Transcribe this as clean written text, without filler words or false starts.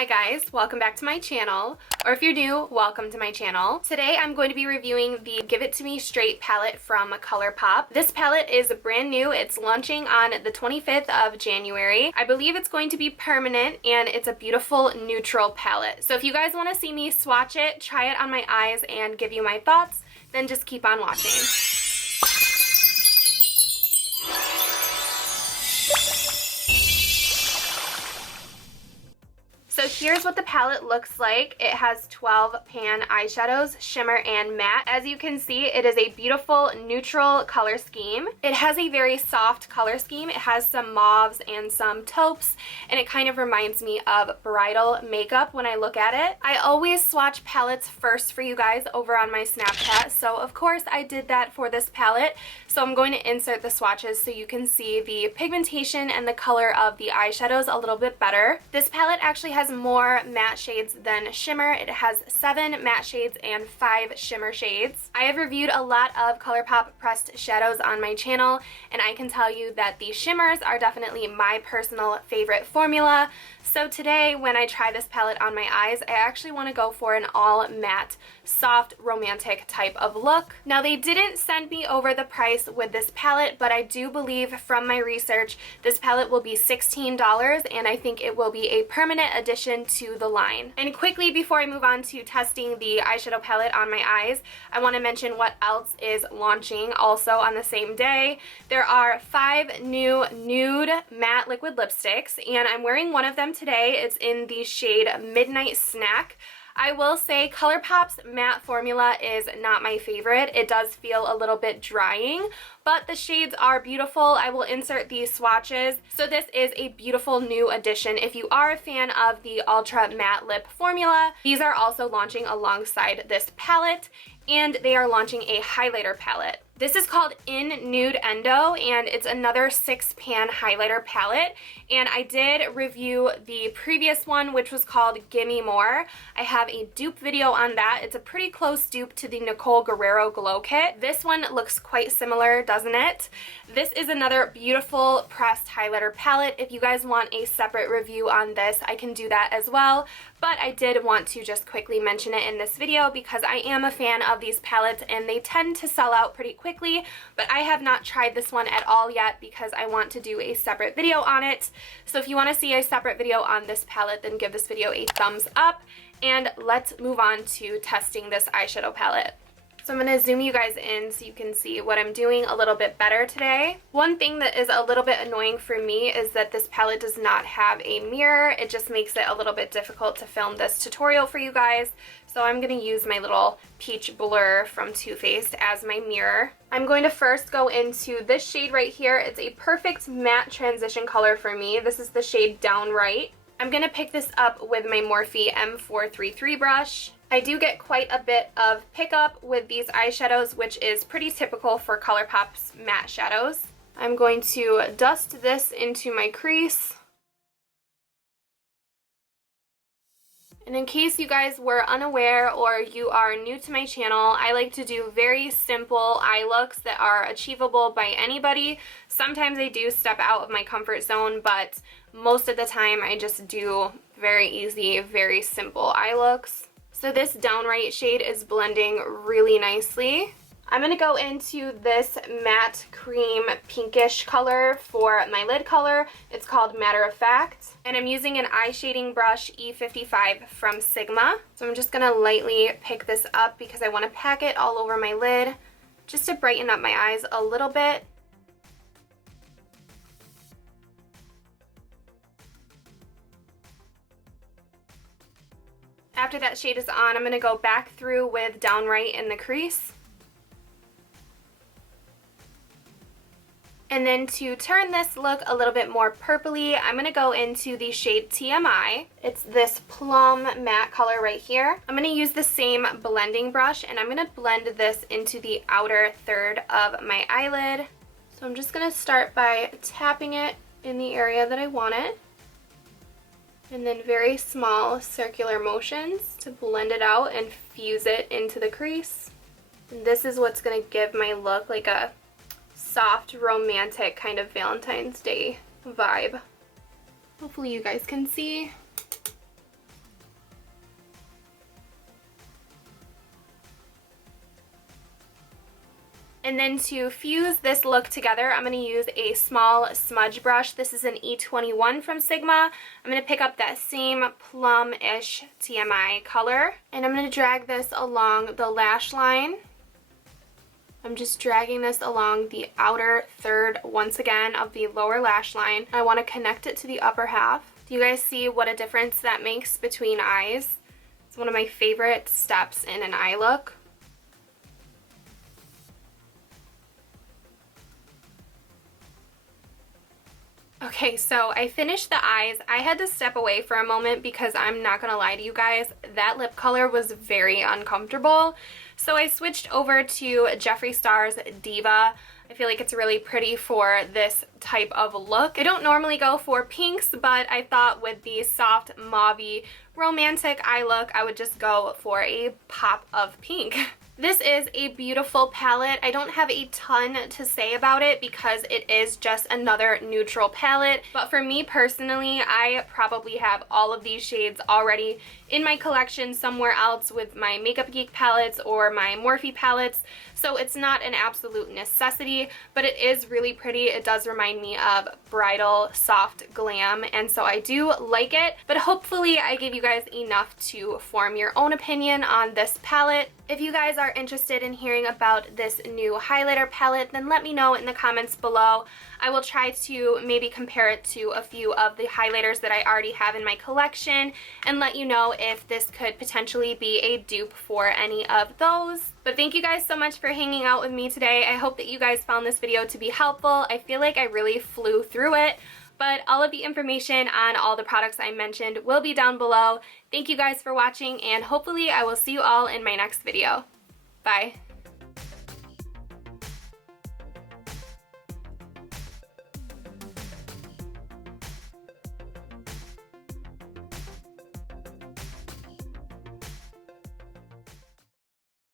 Hi guys, welcome back to my channel, or if you're new, welcome to my channel. Today I'm going to be reviewing the Give It To Me Straight palette from Colourpop. This palette is brand new. It's launching on the 25th of January. I believe it's going to be permanent and it's a beautiful neutral palette. So if you guys want to see me swatch it, try it on my eyes and give you my thoughts, then just keep on watching. So here's what the palette looks like. It has 12 pan eyeshadows, shimmer and matte. As you can see, it is a beautiful neutral color scheme. It has a very soft color scheme. It has some mauves and some taupes, and it kind of reminds me of bridal makeup when I look at it. I always swatch palettes first for you guys over on my Snapchat, so of course I did that for this palette. So I'm going to insert the swatches so you can see the pigmentation and the color of the eyeshadows a little bit better. This palette actually has more matte shades than shimmer. It has 7 matte shades and 5 shimmer shades. I have reviewed a lot of Colourpop pressed shadows on my channel, and I can tell you that the shimmers are definitely my personal favorite formula. So today, when I try this palette on my eyes, I actually want to go for an all matte, soft, romantic type of look. Now, they didn't send me over the price with this palette, but I do believe from my research, this palette will be $16, and I think it will be a permanent addition to the line. And quickly, before I move on to testing the eyeshadow palette on my eyes, I want to mention what else is launching also on the same day. There are 5 new nude matte liquid lipsticks, and I'm wearing one of them today. It's in the shade Midnight Snack. I will say Colourpop's matte formula is not my favorite. It does feel a little bit drying, but the shades are beautiful. I will insert these swatches. So this is a beautiful new addition. If you are a fan of the Ultra Matte Lip formula, these are also launching alongside this palette, and they are launching a highlighter palette. This is called In-Nude-Endo, and it's another 6-pan highlighter palette, and I did review the previous one, which was called Gimme More. I have a dupe video on that. It's a pretty close dupe to the Nicole Guerrero Glow Kit. This one looks quite similar, doesn't it? This is another beautiful pressed highlighter palette. If you guys want a separate review on this, I can do that as well, but I did want to just quickly mention it in this video because I am a fan of these palettes and they tend to sell out pretty quickly, but I have not tried this one at all yet because I want to do a separate video on it. So if you want to see a separate video on this palette, then give this video a thumbs up, and let's move on to testing this eyeshadow palette. So I'm going to zoom you guys in so you can see what I'm doing a little bit better today. One thing that is a little bit annoying for me is that this palette does not have a mirror. It just makes it a little bit difficult to film this tutorial for you guys. So I'm going to use my little peach blur from Too Faced as my mirror. I'm going to first go into this shade right here. It's a perfect matte transition color for me. This is the shade Downright. I'm going to pick this up with my Morphe M433 brush. I do get quite a bit of pickup with these eyeshadows, which is pretty typical for Colourpop's matte shadows. I'm going to dust this into my crease. And in case you guys were unaware or you are new to my channel, I like to do very simple eye looks that are achievable by anybody. Sometimes I do step out of my comfort zone, but most of the time I just do very easy, very simple eye looks. So this Downright shade is blending really nicely. I'm going to go into this matte cream pinkish color for my lid color. It's called Matter of Fact. And I'm using an eye shading brush E55 from Sigma. So I'm just going to lightly pick this up because I want to pack it all over my lid just to brighten up my eyes a little bit. After that shade is on, I'm going to go back through with Downright in the crease. And then to turn this look a little bit more purpley, I'm going to go into the shade TMI. It's this plum matte color right here. I'm going to use the same blending brush, and I'm going to blend this into the outer third of my eyelid. So I'm just going to start by tapping it in the area that I want it. And then very small circular motions to blend it out and fuse it into the crease. And this is what's going to give my look like a soft, romantic kind of Valentine's Day vibe. Hopefully you guys can see. And then to fuse this look together, I'm going to use a small smudge brush. This is an E21 from Sigma. I'm going to pick up that same plum-ish TMI color, and I'm going to drag this along the lash line. I'm just dragging this along the outer third, once again, of the lower lash line. I want to connect it to the upper half. Do you guys see what a difference that makes between eyes? It's one of my favorite steps in an eye look. Okay, so I finished the eyes. I had to step away for a moment because I'm not gonna lie to you guys, that lip color was very uncomfortable. So I switched over to Jeffree Star's Diva. I feel like it's really pretty for this type of look. I don't normally go for pinks, but I thought with the soft mauve-y romantic eye look, I would just go for a pop of pink. This is a beautiful palette. I don't have a ton to say about it because it is just another neutral palette, but for me personally, I probably have all of these shades already in my collection somewhere else with my Makeup Geek palettes or my Morphe palettes, so it's not an absolute necessity, but it is really pretty. It does remind me of bridal soft glam, and so I do like it, but hopefully I gave you guys enough to form your own opinion on this palette. If you guys are interested in hearing about this new highlighter palette, then let me know in the comments below. I will try to maybe compare it to a few of the highlighters that I already have in my collection and let you know if this could potentially be a dupe for any of those. But thank you guys so much for hanging out with me today. I hope that you guys found this video to be helpful. I feel like I really flew through it, but all of the information on all the products I mentioned will be down below. Thank you guys for watching, and hopefully I will see you all in my next video. Bye.